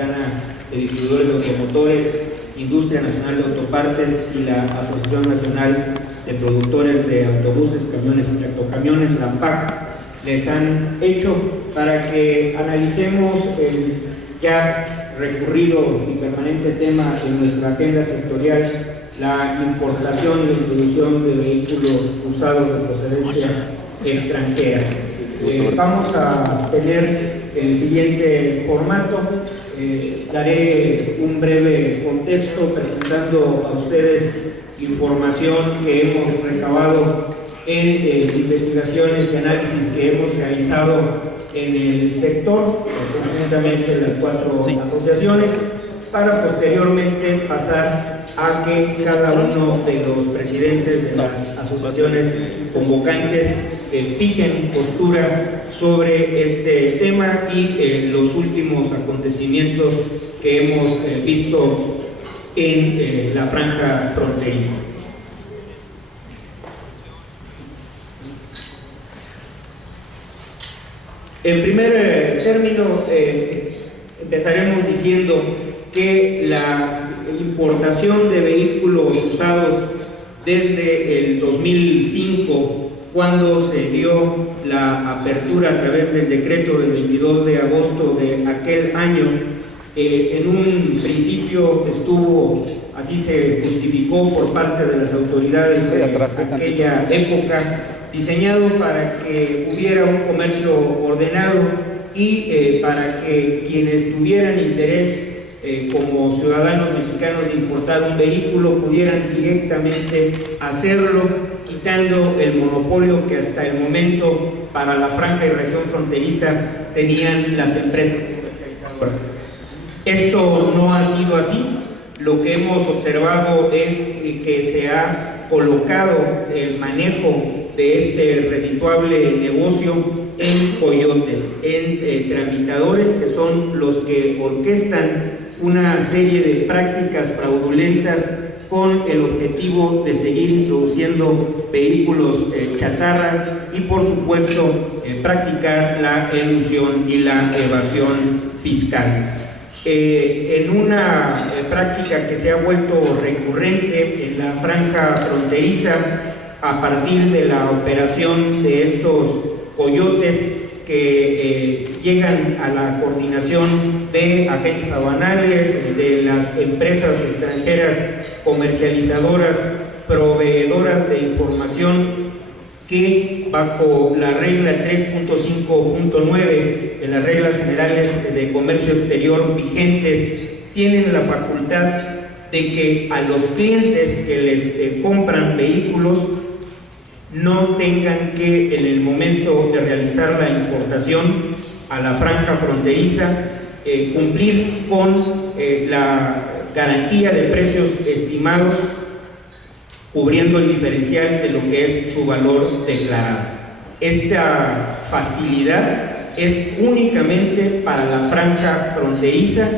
Mexicana de Distribuidores de Automotores, Industria Nacional de Autopartes y la Asociación Nacional de Productores de Autobuses, Camiones y Tractocamiones, la AMPAC, les han hecho para que analicemos el ya recurrido y permanente tema en nuestra agenda sectorial, la importación y la introducción de vehículos usados de procedencia extranjera. Vamos a tener el siguiente formato. Daré un breve contexto presentando a ustedes información que hemos recabado en investigaciones y análisis que hemos realizado en el sector, conjuntamente las 4 asociaciones, para posteriormente pasar a que cada uno de los presidentes de las asociaciones convocantes fijen postura sobre este tema y los últimos acontecimientos que hemos visto en la franja fronteriza. En primer término, empezaremos diciendo que la importación de vehículos usados desde el 2005, cuando se dio la apertura a través del decreto del 22 de agosto de aquel año, en un principio estuvo, así se justificó por parte de las autoridades de aquella época, diseñado para que hubiera un comercio ordenado y para que quienes tuvieran interés como ciudadanos mexicanos de importar un vehículo pudieran directamente hacerlo, quitando el monopolio que hasta el momento para la franja y región fronteriza tenían las empresas comercializadoras. Esto no ha sido así. Lo que hemos observado es que se ha colocado el manejo de este redituable negocio en coyotes, en tramitadores, que son los que orquestan una serie de prácticas fraudulentas con el objetivo de seguir introduciendo vehículos chatarra y, por supuesto, practicar la elusión y la evasión fiscal. En una práctica que se ha vuelto recurrente en la franja fronteriza a partir de la operación de estos coyotes que llegan a la coordinación de agentes aduanales, de las empresas extranjeras comercializadoras, proveedoras de información, que bajo la regla 3.5.9 de las reglas generales de comercio exterior vigentes tienen la facultad de que a los clientes que les compran vehículos no tengan que, en el momento de realizar la importación a la franja fronteriza, cumplir con la garantía de precios estimados, cubriendo el diferencial de lo que es su valor declarado. Esta facilidad es únicamente para la franja fronteriza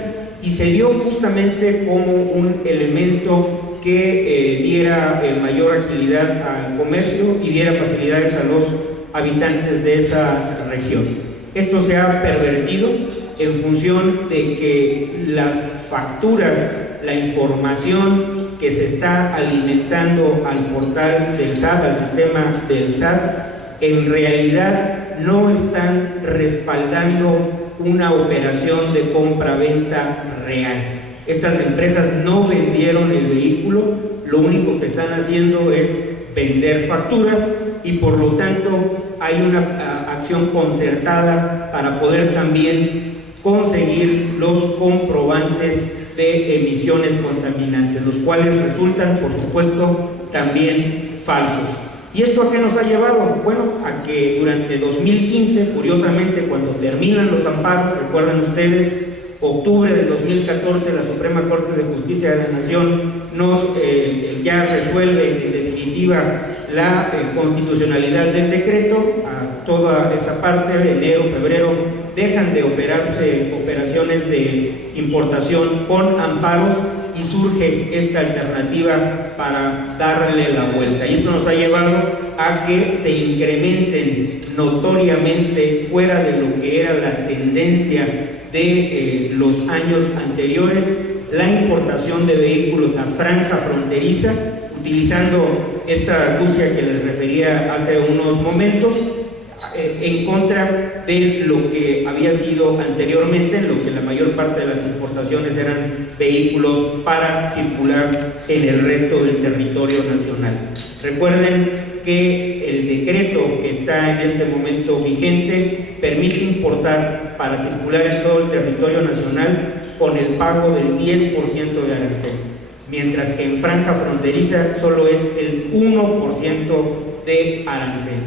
y se dio justamente como un elemento que diera mayor agilidad al comercio y diera facilidades a los habitantes de esa región. Esto se ha pervertido en función de que las facturas, la información que se está alimentando al portal del SAT, al sistema del SAT, en realidad no están respaldando una operación de compra-venta real. Estas empresas no vendieron el vehículo, lo único que están haciendo es vender facturas y por lo tanto hay una acción concertada para poder también conseguir los comprobantes de emisiones contaminantes, los cuales resultan, por supuesto, también falsos. ¿Y esto a qué nos ha llevado? Bueno, a que durante 2015, curiosamente, cuando terminan los amparos, recuerdan ustedes, octubre del 2014, la Suprema Corte de Justicia de la Nación nos ya resuelve en definitiva la constitucionalidad del decreto. A toda esa parte, enero, febrero, dejan de operarse operaciones de importación con amparos y surge esta alternativa para darle la vuelta. Y esto nos ha llevado a que se incrementen notoriamente, fuera de lo que era la tendencia de los años anteriores la importación de vehículos a franja fronteriza, utilizando esta argucia que les refería hace unos momentos, en contra de lo que había sido anteriormente, en lo que la mayor parte de las importaciones eran vehículos para circular en el resto del territorio nacional. Recuerden que el decreto que está en este momento vigente permite importar para circular en todo el territorio nacional con el pago del 10% de arancel, mientras que en franja fronteriza solo es el 1% de arancel.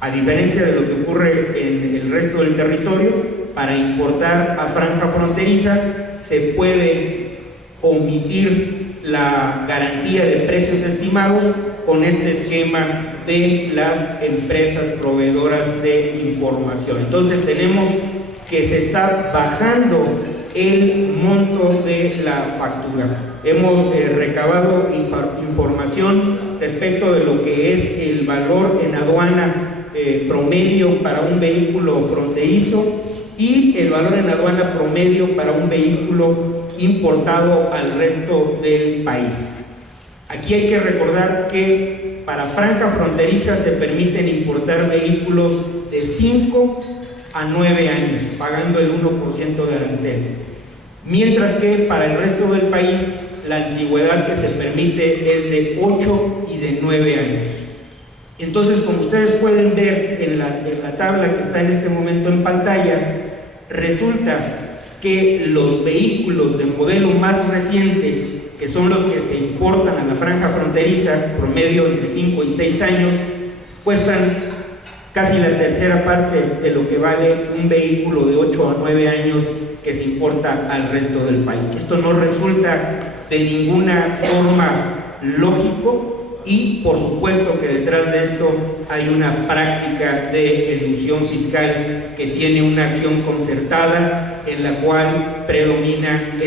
A diferencia de lo que ocurre en el resto del territorio, para importar a franja fronteriza se puede omitir la garantía de precios estimados con este esquema de las empresas proveedoras de información. Entonces tenemos que se está bajando el monto de la factura. Hemos recabado información respecto de lo que es el valor en aduana promedio para un vehículo fronterizo y el valor en aduana promedio para un vehículo importado al resto del país. Aquí hay que recordar que para franja fronteriza se permiten importar vehículos de 5 a 9 años, pagando el 1% de arancel, mientras que para el resto del país la antigüedad que se permite es de 8 y de 9 años. Entonces, como ustedes pueden ver en la tabla que está en este momento en pantalla, resulta que los vehículos de modelo más reciente, que son los que se importan a la franja fronteriza, promedio entre 5 y 6 años, cuestan casi la tercera parte de lo que vale un vehículo de 8 a 9 años que se importa al resto del país. Esto no resulta de ninguna forma lógico y por supuesto que detrás de esto hay una práctica de elusión fiscal que tiene una acción concertada en la cual predomina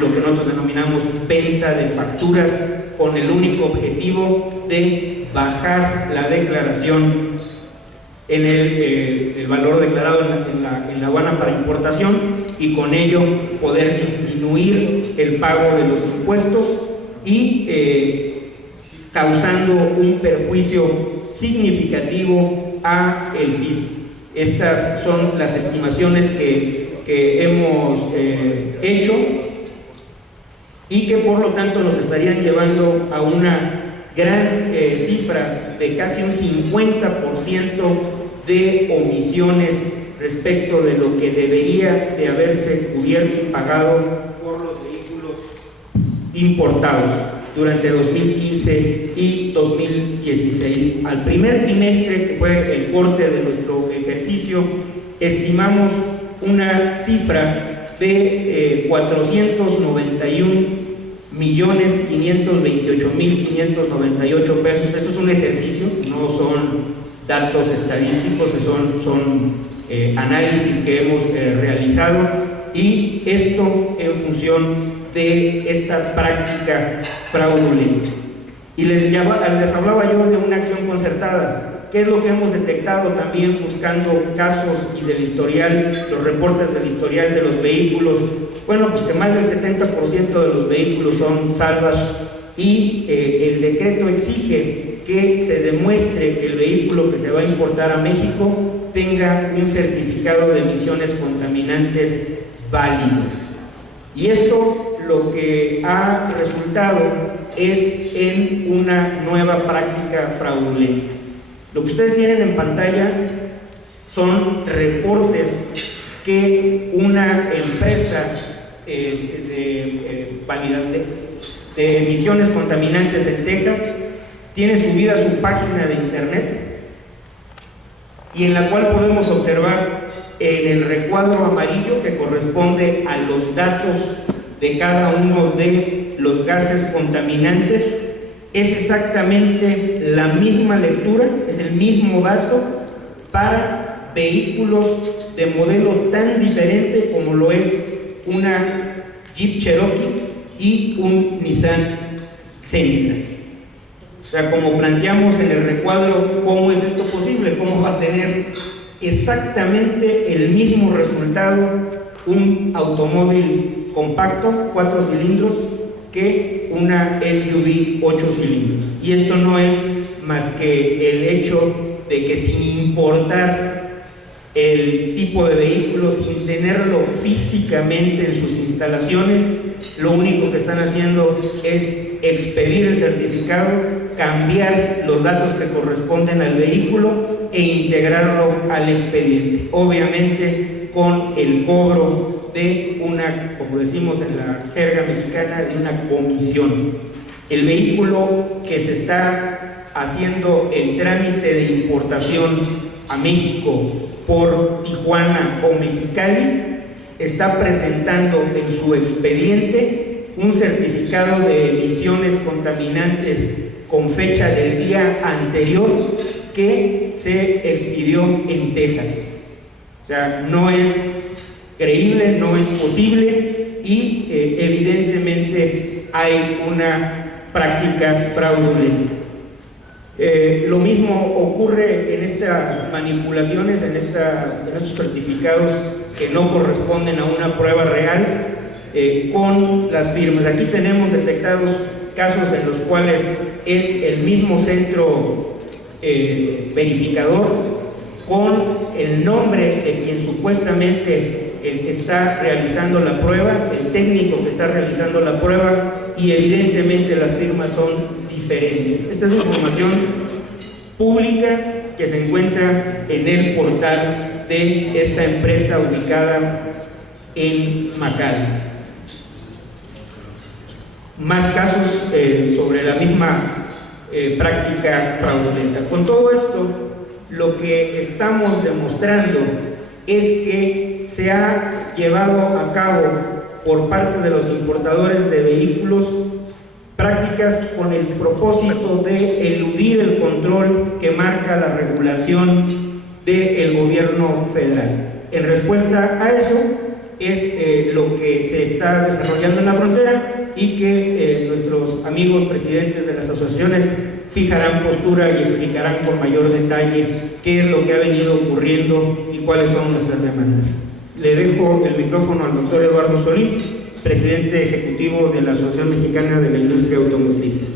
lo que nosotros denominamos venta de facturas, con el único objetivo de bajar la declaración en el valor declarado en la aduana para importación y con ello poder disminuir el pago de los impuestos y causando un perjuicio significativo a el fisco. Estas son las estimaciones que hemos hecho y que por lo tanto nos estarían llevando a una gran cifra de casi un 50% de omisiones respecto de lo que debería de haberse cubierto y pagado por los vehículos importados durante 2015 y 2016. Al primer trimestre, que fue el corte de nuestro ejercicio, estimamos una cifra de 491.528.598 pesos. Esto es un ejercicio, no son datos estadísticos, son análisis que hemos realizado, y esto en función de esta práctica fraudulenta. Y les hablaba yo de una acción concertada. ¿Qué es lo que hemos detectado también buscando casos y del historial, los reportes del historial de los vehículos? Bueno, pues que más del 70% de los vehículos son salvage y el decreto exige que se demuestre que el vehículo que se va a importar a México tenga un certificado de emisiones contaminantes válido. Y esto lo que ha resultado es en una nueva práctica fraudulenta. Lo que ustedes tienen en pantalla son reportes que una empresa de emisiones contaminantes en Texas tiene subida a su página de internet, y en la cual podemos observar en el recuadro amarillo, que corresponde a los datos de cada uno de los gases contaminantes, es exactamente la misma lectura, es el mismo dato para vehículos de modelo tan diferente como lo es una Jeep Cherokee y un Nissan Sentra. O sea, como planteamos en el recuadro, ¿cómo es esto posible? ¿Cómo va a tener exactamente el mismo resultado un automóvil compacto, 4 cilindros, que una SUV 8 cilindros. Y esto no es más que el hecho de que sin importar el tipo de vehículo, sin tenerlo físicamente en sus instalaciones, lo único que están haciendo es expedir el certificado, cambiar los datos que corresponden al vehículo e integrarlo al expediente, obviamente con el cobro de una, como decimos en la jerga mexicana, de una comisión. El vehículo que se está haciendo el trámite de importación a México por Tijuana o Mexicali está presentando en su expediente un certificado de emisiones contaminantes con fecha del día anterior que se expidió en Texas. O sea, no es creíble, no es posible y evidentemente hay una práctica fraudulenta. Lo mismo ocurre en estas manipulaciones, en estos certificados que no corresponden a una prueba real con las firmas. Aquí tenemos detectados casos en los cuales es el mismo centro verificador con el nombre de quien supuestamente está realizando la prueba, el técnico que está realizando la prueba, y evidentemente las firmas son diferentes. Esta es información pública que se encuentra en el portal de esta empresa ubicada en McAllen. Más casos sobre la misma práctica fraudulenta. Con todo esto, lo que estamos demostrando es que se ha llevado a cabo por parte de los importadores de vehículos prácticas con el propósito de eludir el control que marca la regulación del gobierno federal. En respuesta a eso es lo que se está desarrollando en la frontera y que nuestros amigos presidentes de las asociaciones fijarán postura y explicarán con mayor detalle qué es lo que ha venido ocurriendo y cuáles son nuestras demandas. Le dejo el micrófono al doctor Eduardo Solís, presidente ejecutivo de la Asociación Mexicana de la Industria Automotriz.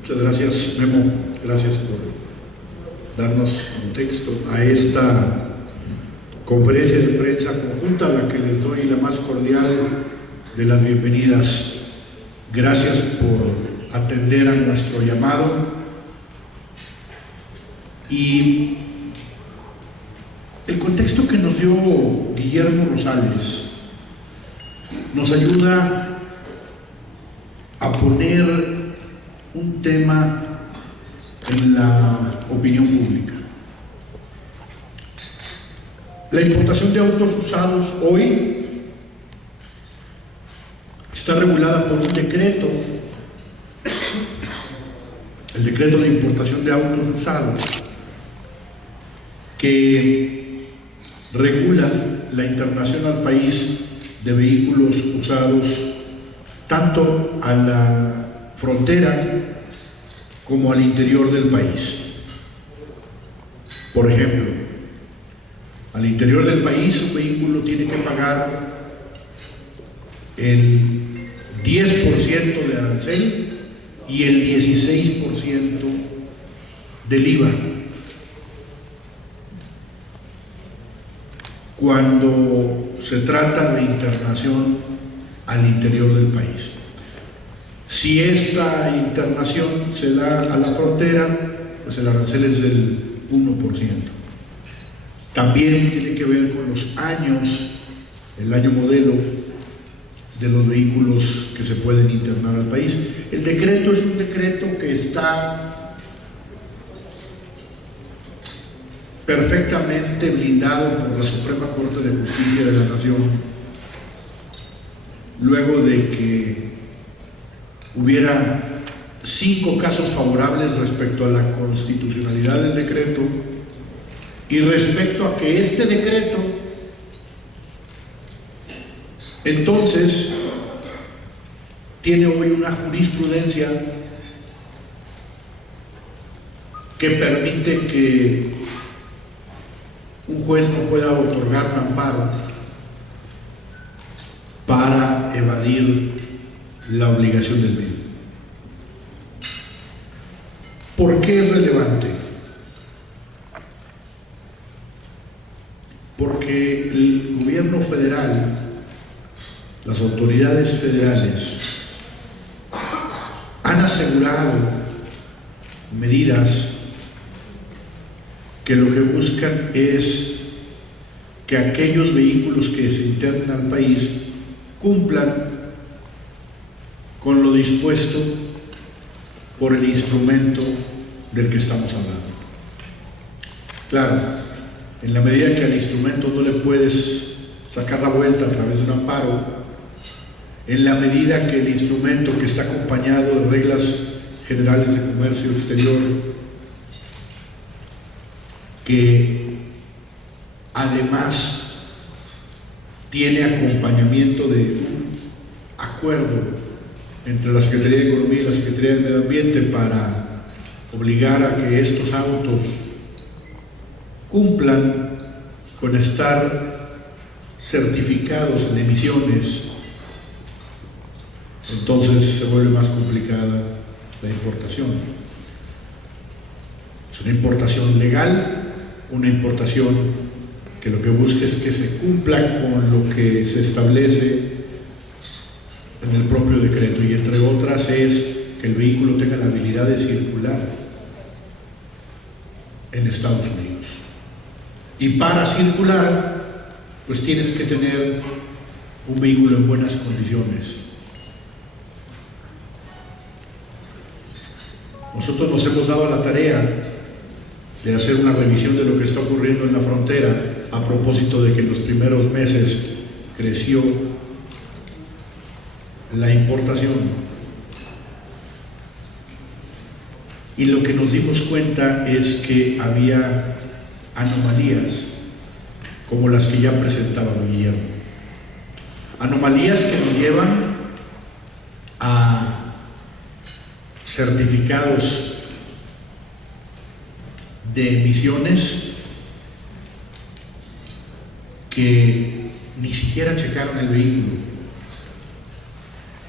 Muchas gracias, Memo. Gracias por darnos contexto a esta conferencia de prensa conjunta, a la que les doy la más cordial de las bienvenidas. Gracias por atender a nuestro llamado y el contexto que nos dio Guillermo Rosales nos ayuda a poner un tema en la opinión pública. La importación de autos usados hoy está regulada por un decreto, el decreto de importación de autos usados, que regula la internación al país de vehículos usados tanto a la frontera como al interior del país. Por ejemplo, al interior del país un vehículo tiene que pagar el 10% de arancel y el 16% del IVA. Cuando se trata de internación al interior del país. Si esta internación se da a la frontera, pues el arancel es del 1%. También tiene que ver con los años, el año modelo de los vehículos que se pueden internar al país. El decreto es un decreto que está perfectamente blindado por la Suprema Corte de Justicia de la Nación, luego de que hubiera 5 casos favorables respecto a la constitucionalidad del decreto y respecto a que este decreto entonces tiene hoy una jurisprudencia que permite que juez no pueda otorgar un amparo para evadir la obligación del mismo. ¿Por qué es relevante? Porque el gobierno federal, las autoridades federales, han asegurado medidas que lo que buscan es que aquellos vehículos que se internen al país cumplan con lo dispuesto por el instrumento del que estamos hablando. Claro, en la medida que al instrumento no le puedes sacar la vuelta a través de un amparo, en la medida que el instrumento, que está acompañado de reglas generales de comercio exterior, que además tiene acompañamiento de un acuerdo entre la Secretaría de Economía y la Secretaría de Medio Ambiente para obligar a que estos autos cumplan con estar certificados en emisiones, entonces se vuelve más complicada la importación. Es una importación legal, una importación que lo que busca es que se cumpla con lo que se establece en el propio decreto, y entre otras es que el vehículo tenga la habilidad de circular en Estados Unidos. Y para circular, pues tienes que tener un vehículo en buenas condiciones. Nosotros nos hemos dado la tarea de hacer una revisión de lo que está ocurriendo en la frontera, a propósito de que en los primeros meses creció la importación, y lo que nos dimos cuenta es que había anomalías como las que ya presentaba Guillermo, anomalías que nos llevan a certificados de emisiones que ni siquiera checaron el vehículo.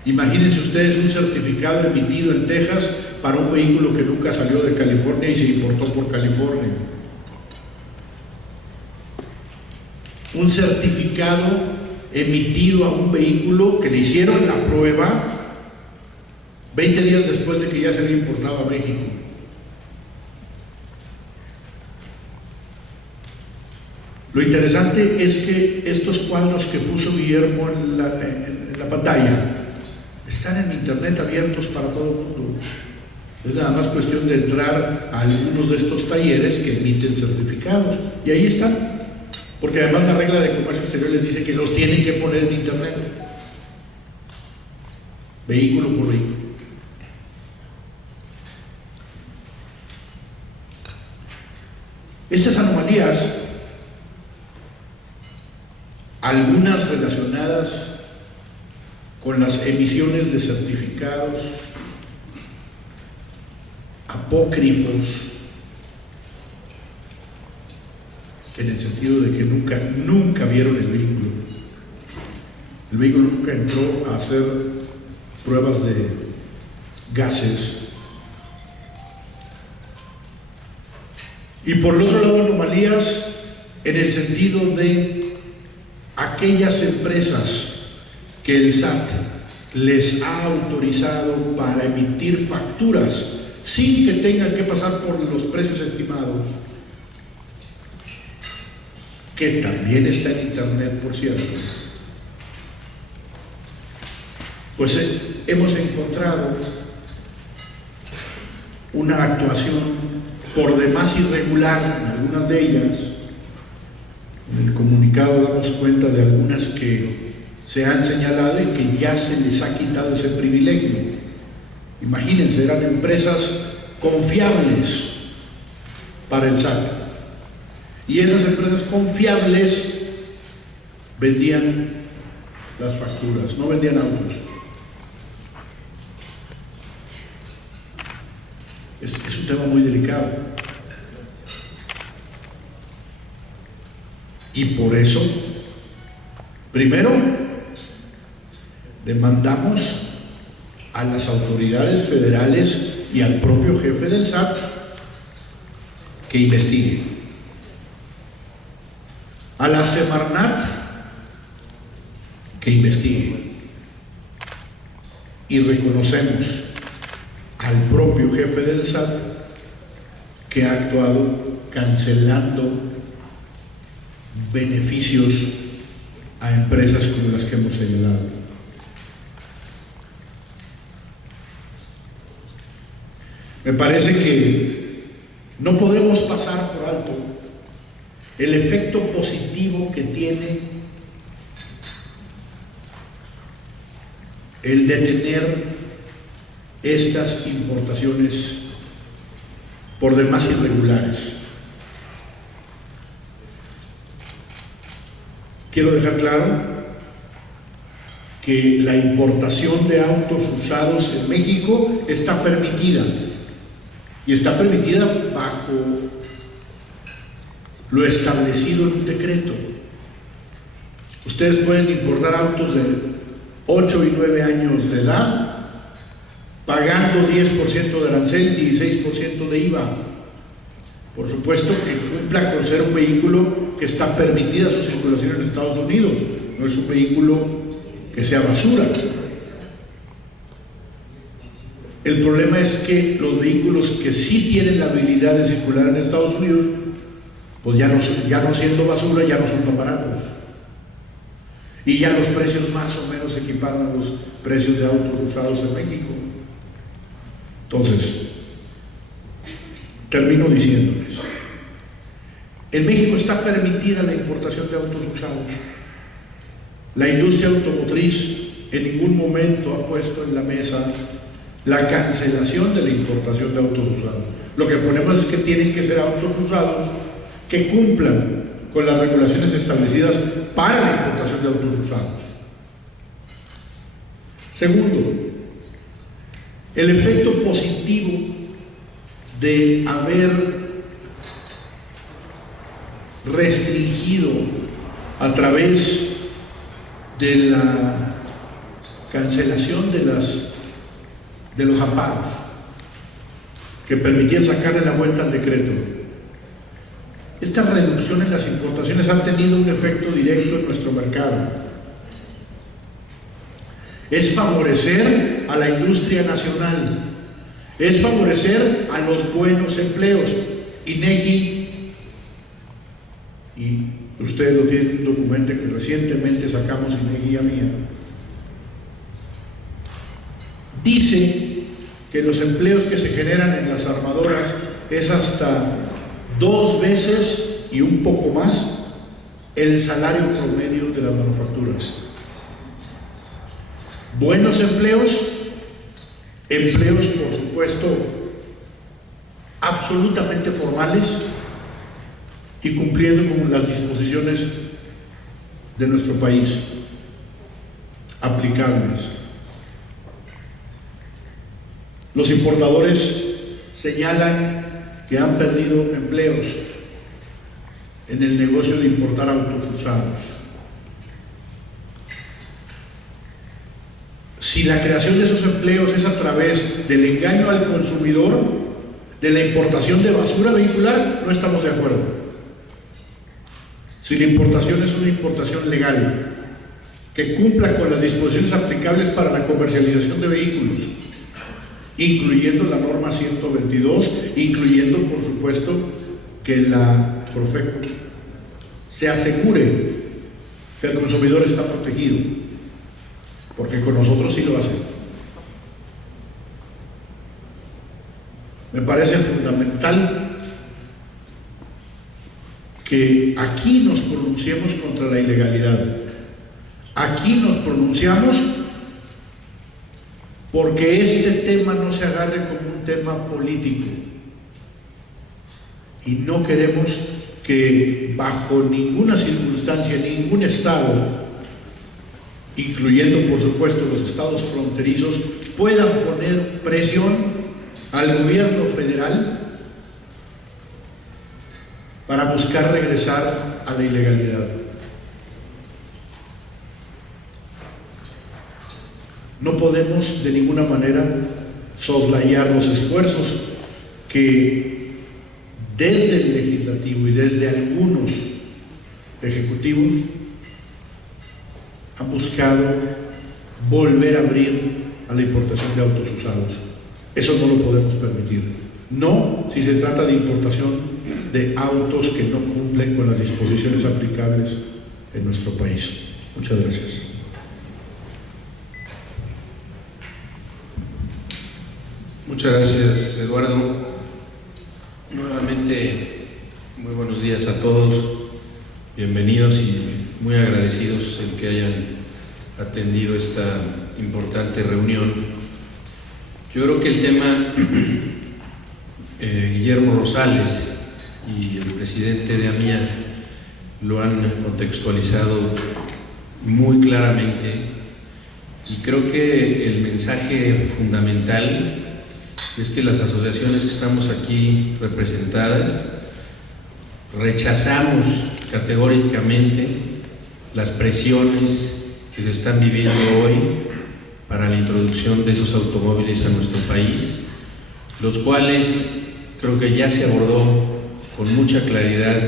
Imagínense ustedes un certificado emitido en Texas para un vehículo que nunca salió de California y se importó por California. Un certificado emitido a un vehículo que le hicieron la prueba 20 días después de que ya se había importado a México. Lo interesante es que estos cuadros que puso Guillermo en la pantalla están en internet abiertos para todo el mundo. Es nada más cuestión de entrar a algunos de estos talleres que emiten certificados, y ahí están, porque además la regla de comercio exterior les dice que los tienen que poner en internet, vehículo por vehículo. Estas anomalías, algunas relacionadas con las emisiones de certificados apócrifos, en el sentido de que nunca vieron el vehículo. El vehículo nunca entró a hacer pruebas de gases. Y por el otro lado, anomalías en el sentido de aquellas empresas que el SAT les ha autorizado para emitir facturas sin que tengan que pasar por los precios estimados, que también está en internet, por cierto. Pues hemos encontrado una actuación por demás irregular en algunas de ellas. En el comunicado damos cuenta de algunas que se han señalado y que ya se les ha quitado ese privilegio. Imagínense, eran empresas confiables para el SAT, y esas empresas confiables vendían las facturas, no vendían autos. Es un tema muy delicado. Y por eso, primero, demandamos a las autoridades federales y al propio jefe del SAT que investiguen. A la Semarnat que investigue. Y reconocemos al propio jefe del SAT que ha actuado cancelando beneficios a empresas como las que hemos señalado. Me parece que no podemos pasar por alto el efecto positivo que tiene el detener estas importaciones por demás irregulares. Quiero dejar claro que la importación de autos usados en México está permitida, y está permitida bajo lo establecido en un decreto. Ustedes pueden importar autos de 8 y 9 años de edad, pagando 10% de arancel y 16% de IVA. Por supuesto que cumpla con ser un vehículo que está permitida su circulación en Estados Unidos, no es un vehículo que sea basura. El problema es que los vehículos que sí tienen la habilidad de circular en Estados Unidos, pues ya no siendo basura, ya no son tan baratos. Y ya los precios más o menos se equiparan a los precios de autos usados en México. Entonces, termino diciéndoles, en México está permitida la importación de autos usados. La industria automotriz en ningún momento ha puesto en la mesa la cancelación de la importación de autos usados. Lo que ponemos es que tienen que ser autos usados que cumplan con las regulaciones establecidas para la importación de autos usados. Segundo, el efecto positivo de haber restringido a través de la cancelación de los amparos que permitían sacarle la vuelta al decreto. Esta reducción en las importaciones ha tenido un efecto directo en nuestro mercado. Es favorecer a la industria nacional, es favorecer a los buenos empleos. INEGI, y ustedes lo tienen en un documento que recientemente sacamos, INEGI mía, dice que los empleos que se generan en las armadoras es hasta 2 veces y un poco más el salario promedio de las manufacturas. Buenos empleos, empleos por supuesto absolutamente formales y cumpliendo con las disposiciones de nuestro país, aplicables. Los importadores señalan que han perdido empleos en el negocio de importar autos usados. Si la creación de esos empleos es a través del engaño al consumidor, de la importación de basura vehicular, no estamos de acuerdo. Si la importación es una importación legal, que cumpla con las disposiciones aplicables para la comercialización de vehículos, incluyendo la norma 122, incluyendo por supuesto que la Profeco se asegure que el consumidor está protegido, porque con nosotros sí lo hacen. Me parece fundamental que aquí nos pronunciemos contra la ilegalidad. Aquí nos pronunciamos porque este tema no se agarre como un tema político. Y no queremos que bajo ninguna circunstancia, ningún estado, incluyendo por supuesto los estados fronterizos, puedan poner presión al gobierno federal para buscar regresar a la ilegalidad. No podemos de ninguna manera soslayar los esfuerzos que desde el legislativo y desde algunos ejecutivos han buscado volver a abrir a la importación de autos usados. Eso no lo podemos permitir. No si se trata de importación de autos que no cumplen con las disposiciones aplicables en nuestro país. Muchas gracias. Muchas gracias, Eduardo. Nuevamente, muy buenos días a todos. Bienvenidos y muy agradecidos en que hayan atendido esta importante reunión. Yo creo que el tema, Guillermo Rosales y el presidente de AMIA lo han contextualizado muy claramente, y creo que el mensaje fundamental es que las asociaciones que estamos aquí representadas rechazamos categóricamente las presiones que se están viviendo hoy para la introducción de esos automóviles a nuestro país, los cuales creo que ya se abordó con mucha claridad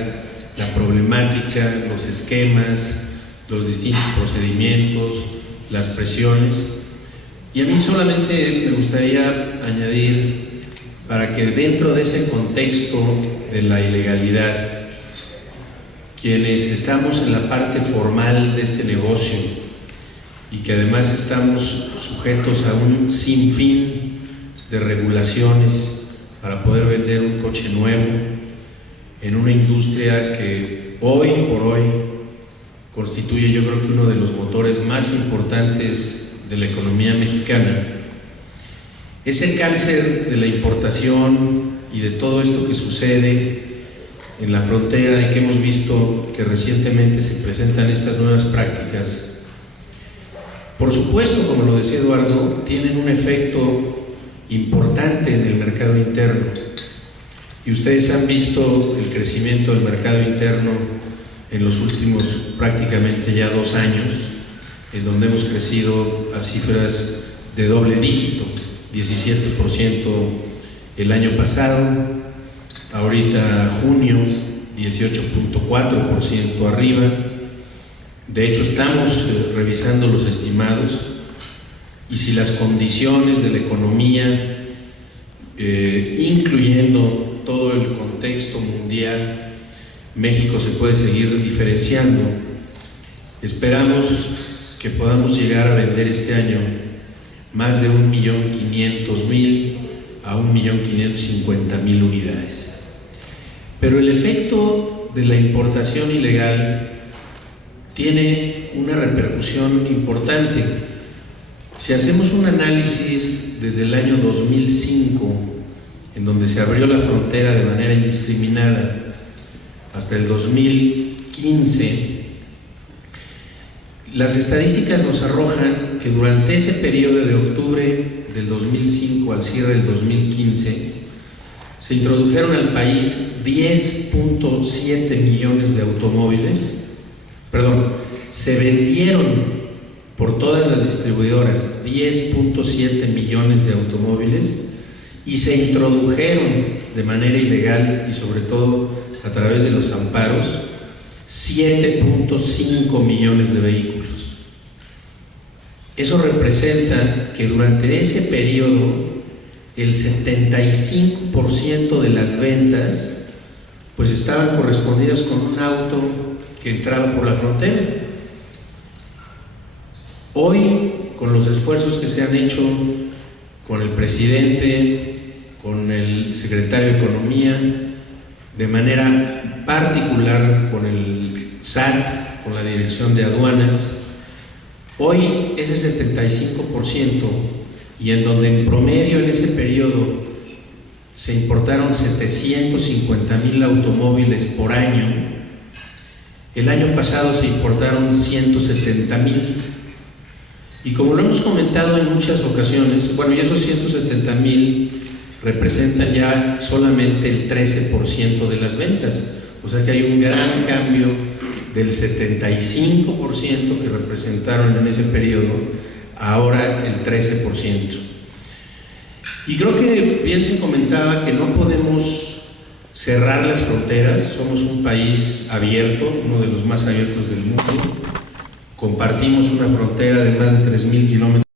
la problemática, los esquemas, los distintos procedimientos, las presiones. Y a mí solamente me gustaría añadir, para que dentro de ese contexto de la ilegalidad, quienes estamos en la parte formal de este negocio y que además estamos sujetos a un sinfín de regulaciones para poder vender un coche nuevo en una industria que hoy por hoy constituye, yo creo que uno de los motores más importantes de la economía mexicana, ese cáncer de la importación y de todo esto que sucede en la frontera y que hemos visto que recientemente se presentan estas nuevas prácticas, por supuesto, como lo decía Eduardo, tienen un efecto importante en el mercado interno, y ustedes han visto el crecimiento del mercado interno en los últimos prácticamente ya 2 años, en donde hemos crecido a cifras de doble dígito, 17% el año pasado, ahorita junio 18.4% arriba. De hecho, estamos revisando los estimados, y si las condiciones de la economía, incluyendo todo el contexto mundial, México se puede seguir diferenciando, esperamos que podamos llegar a vender este año más de 1.500.000 a 1.550.000 unidades. Pero el efecto de la importación ilegal tiene una repercusión importante. Si hacemos un análisis desde el año 2005, en donde se abrió la frontera de manera indiscriminada, hasta el 2015, las estadísticas nos arrojan que durante ese periodo de octubre del 2005 al cierre del 2015 se introdujeron al país 10.7 millones de automóviles, se vendieron por todas las distribuidoras 10.7 millones de automóviles, y se introdujeron de manera ilegal y sobre todo a través de los amparos 7.5 millones de vehículos. Eso representa que durante ese periodo el 75% de las ventas pues estaban correspondidas con un auto que entraba por la frontera. Hoy, con los esfuerzos que se han hecho con el presidente, con el secretario de Economía, de manera particular con el SAT, con la Dirección de Aduanas, hoy ese 75%, y en donde en promedio en ese periodo se importaron 750.000 automóviles por año, el año pasado se importaron 170.000. Y como lo hemos comentado en muchas ocasiones, y esos 170.000 representan ya solamente el 13% de las ventas. O sea que hay un gran cambio del 75% que representaron en ese periodo, ahora el 13%. Y creo que bien se comentaba que no podemos cerrar las fronteras. Somos un país abierto, uno de los más abiertos del mundo. Compartimos una frontera de más de 3.000 kilómetros